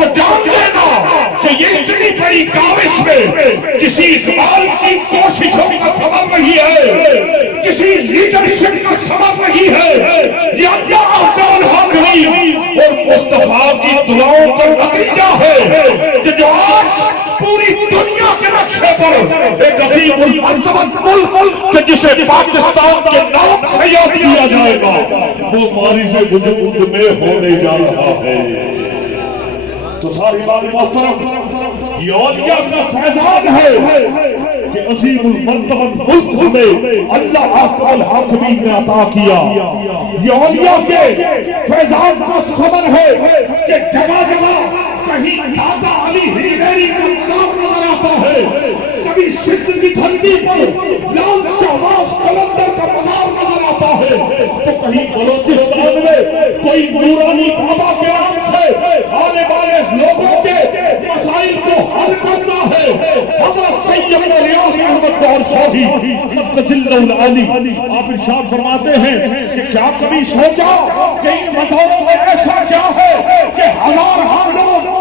تو جان لینا کہ یہ اتنی بڑی کاوش میں کسی اقبال کی کوششوں کا سبب نہیں ہے، کسی لیڈرشپ کا سبب نہیں ہے، یہ اللہ تعالی اور مصطفیٰ کی دعاؤں کا نتیجہ ہے کہ جو آج پوری دنیا کے نقشے پر ایک عظیم المرتبت ملک کہ جسے پاکستان کے نام سے یاد کیا جائے گا وہ ماضی سے وجود میں ہونے جا رہا ہے۔ تو ساری بات محترم یہ اولیاء کا فیضان ہے کہ عظیم المرتبت ملک میں اللہ الحاکمین نے عطا کیا۔ یہ اولیاء کے فیضان کا ثمر ہے کہ جگہ جگہ کہیں دادا علی حیدری کا نام نظر آتا ہے، کبھی سندھ کی دھرتی پر لال شہباز قلندر کا مزار نظر آتا ہے، تو کہیں بلوچستان میں کوئی نورانی بابا کے نام سے آنے والے لوگوں کے مسائل کو حل کرتا ہے حضرت سید ریاض احمد گوہر شاہی مستجل العالی۔ آپ ارشاد فرماتے ہیں کہ کیا کبھی سوچا کہ ان مزاروں میں ایسا کیا ہے کہ ہزار لوگ